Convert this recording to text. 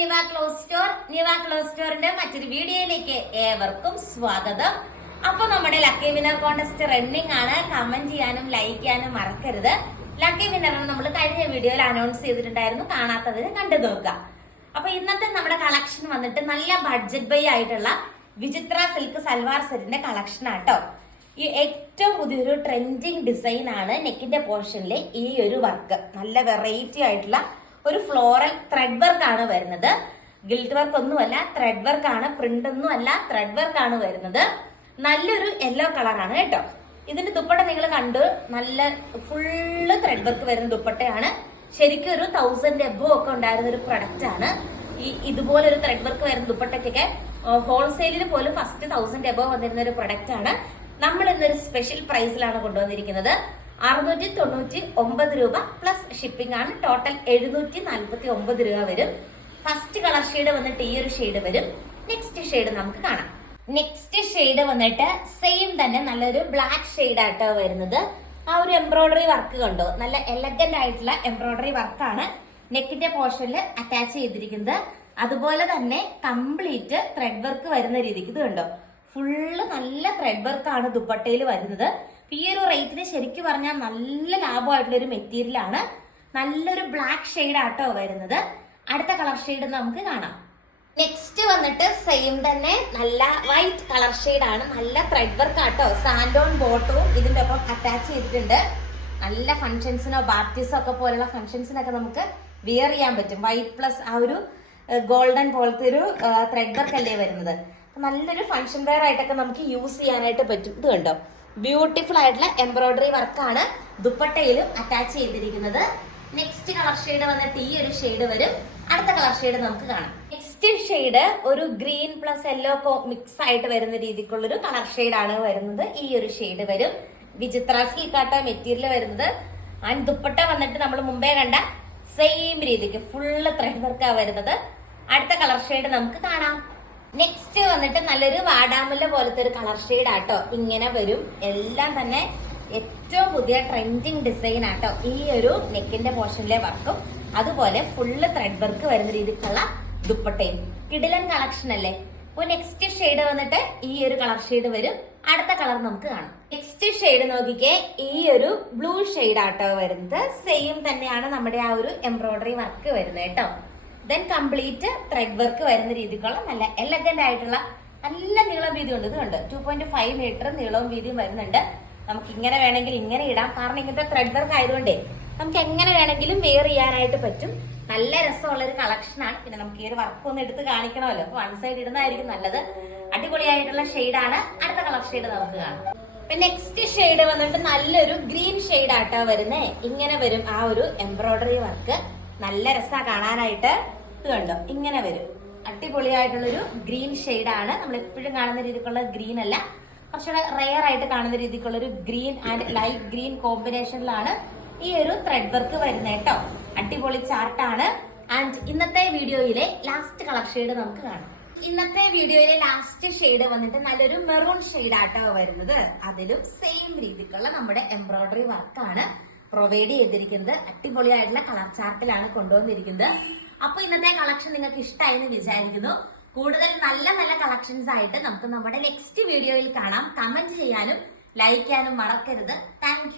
നിവ close സ്റ്റോറിന്റെ മറ്റൊരു വീഡിയോയിലേക്ക് ഏവർക്കും സ്വാഗതം. അപ്പൊ നമ്മുടെ ലക്കി വിന്നർ കോൺടെസ്റ്റ് റണ്ണിംഗ് ആണ്. കമന്റ് ചെയ്യാനും ലൈക്ക് ചെയ്യാനും മറക്കരുത്. ലക്കി വിന്നറിന് നമ്മൾ കഴിഞ്ഞ വീഡിയോയിൽ അനൗൺസ് ചെയ്തിട്ടുണ്ടായിരുന്നു, കാണാത്തവര് കണ്ടു നോക്കുക. അപ്പൊ ഇന്നത്തെ നമ്മുടെ കളക്ഷൻ വന്നിട്ട് നല്ല ബഡ്ജറ്റ് ബൈ ആയിട്ടുള്ള വിചിത്ര സിൽക്ക് സൽവാർ സെറ്റിന്റെ കളക്ഷൻ ആട്ടോ. ഈ ഏറ്റവും പുതിയൊരു ട്രെൻഡിങ് ഡിസൈൻ ആണ്. നെക്കിന്റെ പോർഷനിലെ ഈ ഒരു വർക്ക് നല്ല വെറൈറ്റി ആയിട്ടുള്ള ഒരു ഫ്ലോറൽ ത്രെഡ് വർക്ക് ആണ് വരുന്നത്. ഗിൽറ്റ് വർക്ക് ഒന്നുമല്ല, ത്രെഡ് വർക്ക് ആണ്. പ്രിന്റ് ഒന്നും അല്ല, ത്രെഡ് വർക്ക് ആണ് വരുന്നത്. നല്ലൊരു യെല്ലോ കളറാണ് കേട്ടോ. ഇതിന്റെ ദുപ്പട്ട നിങ്ങൾ കണ്ടു, നല്ല ഫുള്ള് ത്രെഡ് വർക്ക് വരുന്ന ദുപ്പട്ടയാണ്. ശരിക്കും ഒരു 1000 എബോ ഒക്കെ ഉണ്ടായിരുന്ന ഒരു പ്രൊഡക്റ്റ് ആണ്. ഇതുപോലെ ഒരു ത്രെഡ് വർക്ക് വരുന്ന ദുപ്പട്ടയ്ക്കൊക്കെ ഹോൾസെയിലിന് പോലും ഫസ്റ്റ് 1000 എബോ വന്നിരുന്ന ഒരു പ്രൊഡക്റ്റ് ആണ്. നമ്മൾ ഇന്നൊരു സ്പെഷ്യൽ പ്രൈസിലാണ് കൊണ്ടുവന്നിരിക്കുന്നത്. 699 രൂപ പ്ലസ് ഷിപ്പിംഗ് ആണ്. ടോട്ടൽ 749 രൂപ വരും. ഫസ്റ്റ് കളർ ഷെയ്ഡ് വന്നിട്ട് ഈ ഒരു ഷെയ്ഡ് വരും. നെക്സ്റ്റ് ഷെയ്ഡ് നമുക്ക് കാണാം. നെക്സ്റ്റ് ഷെയ്ഡ് വന്നിട്ട് സെയിം തന്നെ നല്ലൊരു ബ്ലാക്ക് ഷെയ്ഡ് ആയിട്ടോ വരുന്നത്. ആ ഒരു എംബ്രോയിഡറി വർക്ക് കണ്ടോ, നല്ല എലഗന്റ് ആയിട്ടുള്ള എംബ്രോയിഡറി വർക്കാണ് നെക്കിന്റെ പോർഷനിൽ അറ്റാച്ച് ചെയ്തിരിക്കുന്നത്. അതുപോലെ തന്നെ കംപ്ലീറ്റ് ത്രെഡ് വർക്ക് വരുന്ന രീതിക്ക് ഇത് കണ്ടോ, ഫുള്ള് നല്ല ത്രെഡ് വർക്കാണ് ദുപ്പട്ടയിൽ വരുന്നത്. ഈ ഒരു റേറ്റിന് ശരിക്കും പറഞ്ഞാൽ നല്ല ലാഭമായിട്ടുള്ള ഒരു മെറ്റീരിയൽ ആണ്. നല്ലൊരു ബ്ലാക്ക് ഷെയ്ഡ് ആട്ടോ വരുന്നത്. അടുത്ത കളർ ഷെയ്ഡ് നമുക്ക് കാണാം. നെക്സ്റ്റ് വന്നിട്ട് സെയിം തന്നെ നല്ല വൈറ്റ് കളർ ഷെയ്ഡ് ആണ്. നല്ല ത്രെഡ് വർക്ക് ആട്ടോ. സാൻഡോൺ ബോട്ടവും ഇതിന്റെ ഒപ്പം അറ്റാച്ച് ചെയ്തിട്ടുണ്ട്. നല്ല ഫംഗ്ഷൻസിനോ പാർട്ടീസോ ഒക്കെ പോലുള്ള ഫംഗ്ഷൻസിനൊക്കെ നമുക്ക് വിയർ ചെയ്യാൻ പറ്റും. വൈറ്റ് പ്ലസ് ആ ഒരു ഗോൾഡൻ പോലത്തെ ഒരു ത്രെഡ് വർക്ക് അല്ലേ വരുന്നത്. നല്ലൊരു ഫംഗ്ഷൻ വെയർ ആയിട്ടൊക്കെ നമുക്ക് യൂസ് ചെയ്യാനായിട്ട് പറ്റും. ഇത് കണ്ടോ, ബ്യൂട്ടിഫുൾ ആയിട്ടുള്ള എംബ്രോയിഡറി വർക്കാണ് ദുപ്പട്ടയിലും അറ്റാച്ച് ചെയ്തിരിക്കുന്നത്. നെക്സ്റ്റ് കളർ ഷെയ്ഡ് വന്നിട്ട് ഈ ഒരു ഷെയ്ഡ് വരും. അടുത്ത കളർ ഷെയ്ഡ് നമുക്ക് കാണാം. നെക്സ്റ്റ് ഷെയ്ഡ് ഒരു ഗ്രീൻ പ്ലസ് യെല്ലോ മിക്സ് ആയിട്ട് വരുന്ന രീതിക്കുള്ളൊരു കളർ ഷെയ്ഡ് ആണ് വരുന്നത്. ഈ ഒരു ഷെയ്ഡ് വരും. വിചിത്ര സിൽക്കാട്ടോ മെറ്റീരിയൽ വരുന്നത്. ആൻഡ് ദുപ്പട്ട വന്നിട്ട് നമ്മൾ മുമ്പേ കണ്ട സെയിം രീതിക്ക് ഫുള്ള് ത്രെഡ് വർക്കാണ് വരുന്നത്. അടുത്ത കളർ ഷെയ്ഡ് നമുക്ക് കാണാം. നെക്സ്റ്റ് വന്നിട്ട് നല്ലൊരു വാടാമുല്ല പോലത്തെ ഒരു കളർ ഷെയ്ഡ് ആട്ടോ. ഇങ്ങനെ വരും. എല്ലാം തന്നെ ഏറ്റവും പുതിയ ട്രെൻഡിങ് ഡിസൈൻ ആട്ടോ. ഈ ഒരു നെക്കിന്റെ പോർഷനിലെ വർക്കും അതുപോലെ ഫുള്ള് ത്രെഡ് വർക്ക് വരുന്ന രീതിക്കുള്ള ദുപ്പട്ടയും കിടിലൻ കളക്ഷൻ അല്ലേ. അപ്പൊ നെക്സ്റ്റ് ഷെയ്ഡ് വന്നിട്ട് ഈ ഒരു കളർ ഷെയ്ഡ് വരും. അടുത്ത കളർ നമുക്ക് കാണാം. നെക്സ്റ്റ് ഷെയ്ഡ് നോക്കിക്കേ, ഈ ഒരു ബ്ലൂ ഷെയ്ഡ് ആട്ടോ വരുന്നത്. സെയിം തന്നെയാണ് നമ്മുടെ ആ ഒരു എംബ്രോയിഡറി വർക്ക് വരുന്നത് കേട്ടോ. ദെൻ കംപ്ലീറ്റ് ത്രെഡ് വർക്ക് വരുന്ന രീതിക്കുള്ള നല്ല എലഗന്റ് ആയിട്ടുള്ള നല്ല നീളം വീതി ഉണ്ട്. ഇത് കണ്ട് 2.5 മീറ്റർ നീളവും വീതിയും വരുന്നുണ്ട്. നമുക്ക് ഇങ്ങനെ വേണമെങ്കിൽ ഇങ്ങനെ ഇടാം. കാരണം ഇങ്ങനത്തെ ത്രെഡ് വർക്ക് ആയതുകൊണ്ടേ നമുക്ക് എങ്ങനെ വേണമെങ്കിലും വെയർ ചെയ്യാനായിട്ട് പറ്റും. നല്ല രസമുള്ള ഒരു കളക്ഷൻ ആണ്. പിന്നെ നമുക്ക് ഈ ഒരു വർക്ക് ഒന്ന് എടുത്ത് കാണിക്കണമല്ലോ, അപ്പൊ വൺ സൈഡ് ഇടുന്നതായിരിക്കും നല്ലത്. അടിപൊളിയായിട്ടുള്ള ഷെയ്ഡാണ്. അടുത്ത കളർ ഷെയ്ഡ് നമുക്ക് കാണാം. പിന്നെ നെക്സ്റ്റ് ഷെയ്ഡ് വന്നിട്ട് നല്ലൊരു ഗ്രീൻ ഷെയ്ഡ് ആട്ടോ വരുന്നേ. ഇങ്ങനെ വരും ആ ഒരു എംബ്രോയിഡറി വർക്ക്. നല്ല രസമാണ് കാണാനായിട്ട്. ഇത് കണ്ടോ, ഇങ്ങനെ വരും. അടിപൊളിയായിട്ടുള്ളൊരു ഗ്രീൻ ഷെയ്ഡാണ്. നമ്മൾ എപ്പോഴും കാണുന്ന രീതിക്കുള്ള ഗ്രീൻ അല്ല, കുറച്ചുകൂടെ റെയർ ആയിട്ട് കാണുന്ന രീതിക്കുള്ള ഒരു ഗ്രീൻ ആൻഡ് ലൈറ്റ് ഗ്രീൻ കോമ്പിനേഷനിലാണ് ഈ ഒരു ത്രെഡ് വർക്ക് വരുന്നത് കേട്ടോ. അടിപൊളി ചാർട്ടാണ്. ആൻഡ് ഇന്നത്തെ വീഡിയോയിലെ ലാസ്റ്റ് കളർ ഷെയ്ഡ് നമുക്ക് കാണാം. ഇന്നത്തെ വീഡിയോയിലെ ലാസ്റ്റ് ഷെയ്ഡ് വന്നിട്ട് നല്ലൊരു മെറൂൺ ഷെയ്ഡ് ആട്ടോ വരുന്നത്. അതിലും സെയിം രീതിക്കുള്ള നമ്മുടെ എംബ്രോയിഡറി വർക്കാണ് പ്രൊവൈഡ് ചെയ്തിരിക്കുന്നത്. അടിപൊളിയായിട്ടുള്ള കളർ ചാർട്ടിലാണ് കൊണ്ടുവന്നിരിക്കുന്നത്. അപ്പൊ ഇന്നത്തെ കളക്ഷൻ നിങ്ങൾക്ക് ഇഷ്ടമായി എന്ന് വിചാരിക്കുന്നു. കൂടുതൽ നല്ല നല്ല കളക്ഷൻസ് ആയിട്ട് നമുക്ക് നമ്മുടെ നെക്സ്റ്റ് വീഡിയോയിൽ കാണാം. കമന്റ് ചെയ്യാനും ലൈക്ക് ചെയ്യാനും മറക്കരുത്. താങ്ക്